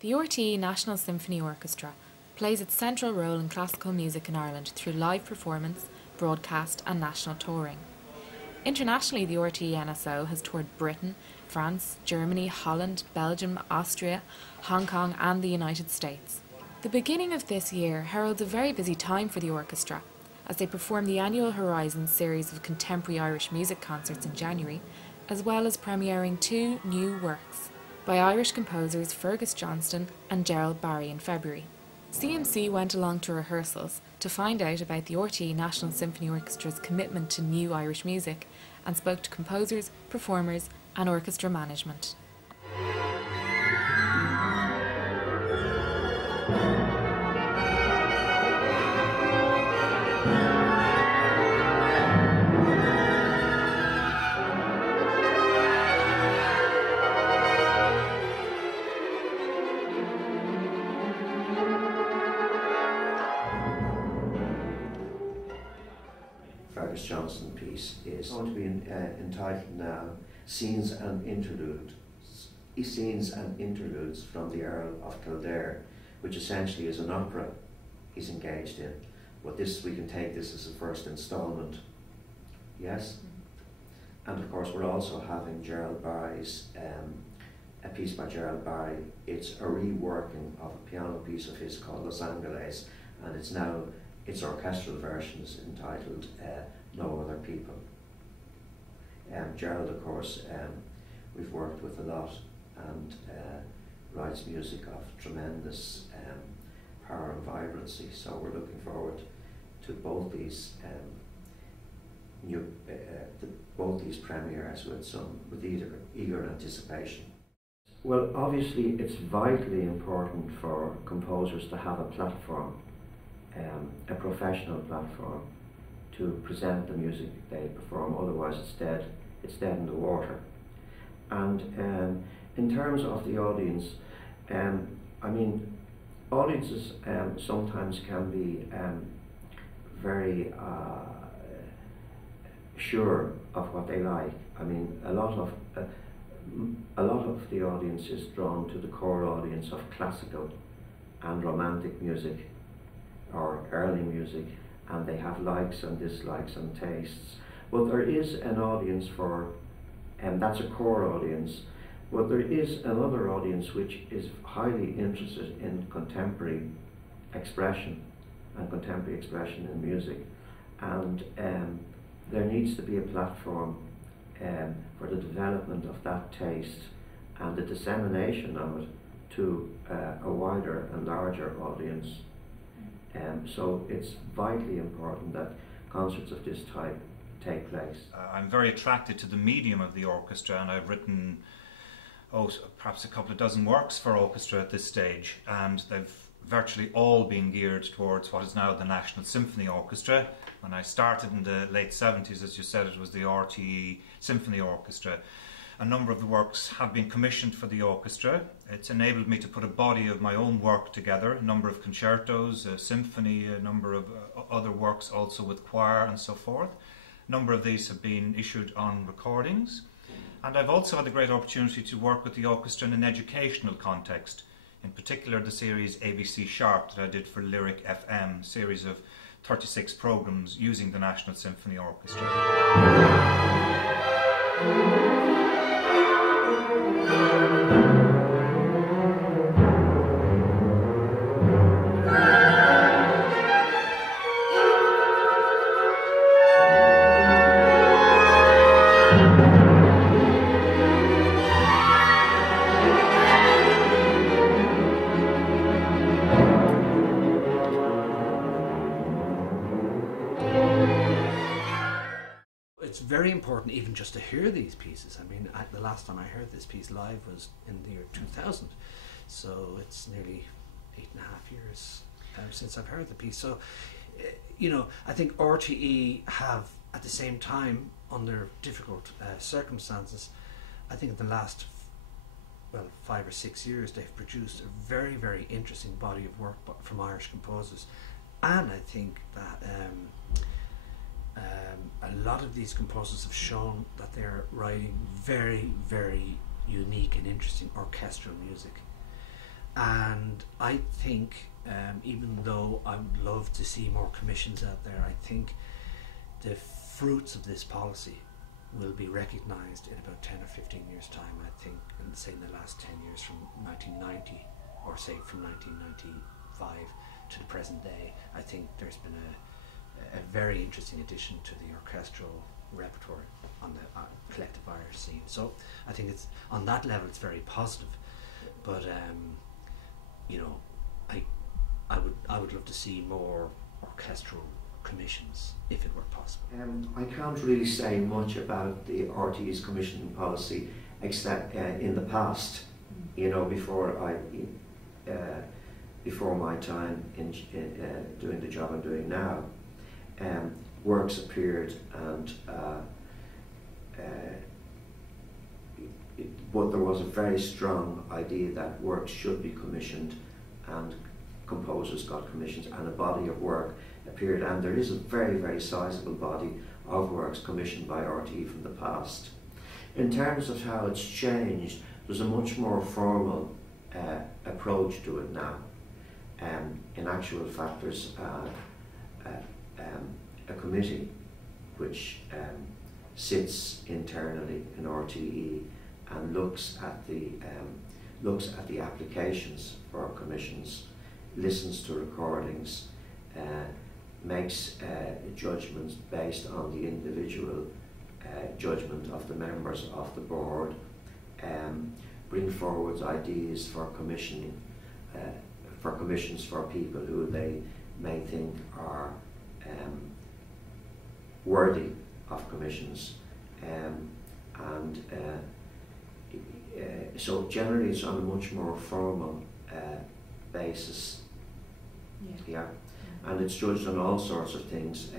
The RTÉ National Symphony Orchestra plays its central role in classical music in Ireland through live performance, broadcast and national touring. Internationally, the RTÉ NSO has toured Britain, France, Germany, Holland, Belgium, Austria, Hong Kong and the United States. The beginning of this year heralds a very busy time for the orchestra, as they perform the annual Horizon series of contemporary Irish music concerts in January, as well as premiering 2 new works by Irish composers Fergus Johnston and Gerald Barry in February. CMC went along to rehearsals to find out about the RTÉ National Symphony Orchestra's commitment to new Irish music and spoke to composers, performers and orchestra management. Fergus Johnston piece is going to be entitled now Scenes and Interludes from the Earl of Kildare, which essentially is an opera he's engaged in. But this, we can take this as a first instalment. Yes? And of course we're also having Gerald Barry's, a piece by Gerald Barry. It's a reworking of a piano piece of his called Los Angeles, and its orchestral version is entitled No Other People. Gerald, of course, we've worked with a lot, and writes music of tremendous power and vibrancy. So we're looking forward to both these premieres with eager anticipation. Well, obviously, it's vitally important for composers to have a platform, a professional platform, to present the music they perform. Otherwise it's dead in the water. And in terms of the audience, I mean, audiences sometimes can be very sure of what they like. I mean, a lot of the audience is drawn to the core audience of classical and romantic music or early music, and they have likes and dislikes and tastes. But there is an audience for, and that's a core audience, but there is another audience which is highly interested in contemporary expression and contemporary expression in music. And there needs to be a platform for the development of that taste and the dissemination of it to a wider and larger audience. So it's vitally important that concerts of this type take place. I'm very attracted to the medium of the orchestra, and I've written perhaps a couple of dozen works for orchestra at this stage, and they've virtually all been geared towards what is now the National Symphony Orchestra. When I started in the late 70s, as you said, it was the RTÉ Symphony Orchestra. A number of the works have been commissioned for the orchestra. It's enabled me to put a body of my own work together, a number of concertos, a symphony, a number of other works also with choir and so forth. A number of these have been issued on recordings. And I've also had the great opportunity to work with the orchestra in an educational context, in particular the series ABC Sharp that I did for Lyric FM, series of 36 programs using the National Symphony Orchestra. It's very important even just to hear these pieces. I mean, the last time I heard this piece live was in the year 2000, so it's nearly 8.5 years since I've heard the piece. So, you know, I think RTÉ have, at the same time, under difficult circumstances, I think in the last 5 or 6 years, they've produced a very, very interesting body of work from Irish composers, and I think that a lot of these composers have shown that they're writing very, very unique and interesting orchestral music. And I think, even though I would love to see more commissions out there, I think the fruits of this policy will be recognised in about 10 or 15 years' time. I think, in the last 10 years from 1990, or say from 1995 to the present day, I think there's been a very interesting addition to the orchestral repertoire on the collective Irish scene. So I think it's, on that level, it's very positive. But you know, I would love to see more orchestral commissions if it were possible. I can't really say much about the RTÉ's commissioning policy, except in the past, you know, before my time in doing the job I'm doing now, works appeared, and but there was a very strong idea that works should be commissioned, and composers got commissions, and a body of work appeared, and there is a very, very sizable body of works commissioned by RTÉ from the past. In terms of how it's changed, there's a much more formal approach to it now. In actual fact, there's a committee which sits internally in RTÉ and looks at the applications for commissions, listens to recordings, makes judgments based on the individual judgment of the members of the board, bring forward ideas for commissioning, for commissions for people who they may think are worthy of commissions, so generally it's on a much more formal basis. Yeah. And it's judged on all sorts of things,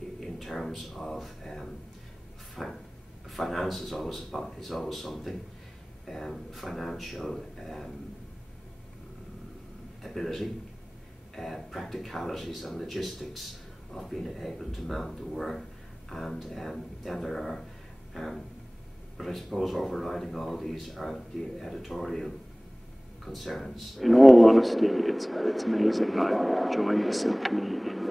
in terms of finance is always something, financial ability, practicalities and logistics of being able to mount the work, and then there are, but I suppose overriding all these are the editorial concerns. In all honesty, it's amazing. I joined the symphony in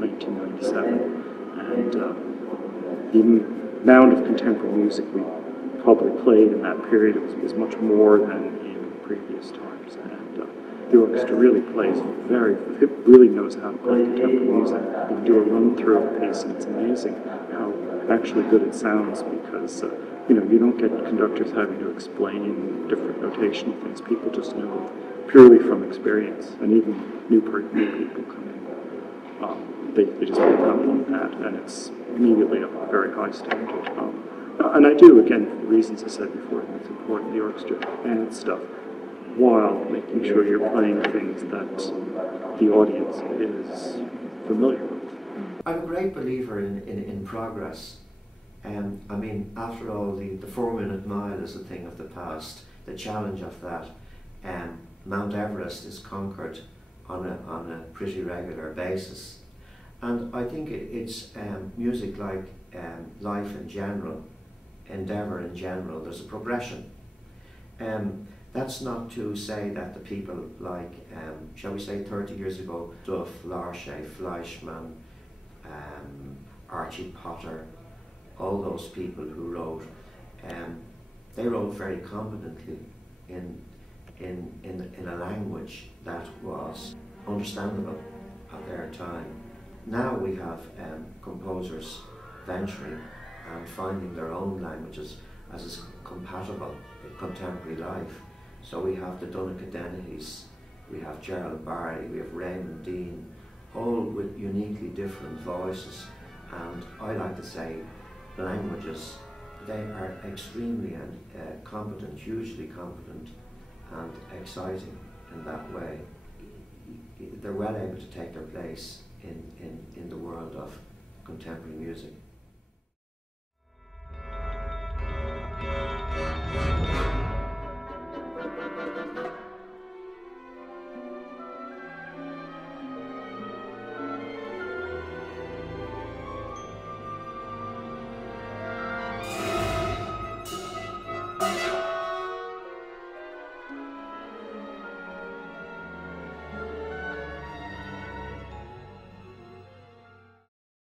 1997, and the amount of contemporary music we probably played in that period was much more than in previous times. And the orchestra really plays it really knows how to play contemporary music. You can do a run through of a piece, and it's amazing how actually good it sounds, because you don't get conductors having to explain different notational things. People just know purely from experience, and even new people come in. They just pick up on that, and it's immediately a very high standard. And I do, again, for the reasons I said before, it's important the orchestra and stuff, while making sure you're playing things that the audience is familiar with. I'm a great believer in progress. I mean, after all, the 4-minute mile is a thing of the past. The challenge of that, Mount Everest is conquered on a pretty regular basis. And I think it's music, like life in general, endeavour in general, there's a progression. That's not to say that the people like, shall we say 30 years ago, Duff, Larche, Fleischmann, Archie Potter, all those people who wrote, they wrote very competently in a language that was understandable at their time. Now we have composers venturing and finding their own languages as is compatible with contemporary life. So we have the Donncha Dennehy's, we have Gerald Barry, we have Raymond Dean, all with uniquely different voices. And I like to say languages, they are extremely competent, hugely competent and exciting in that way. They're well able to take their place in the world of contemporary music.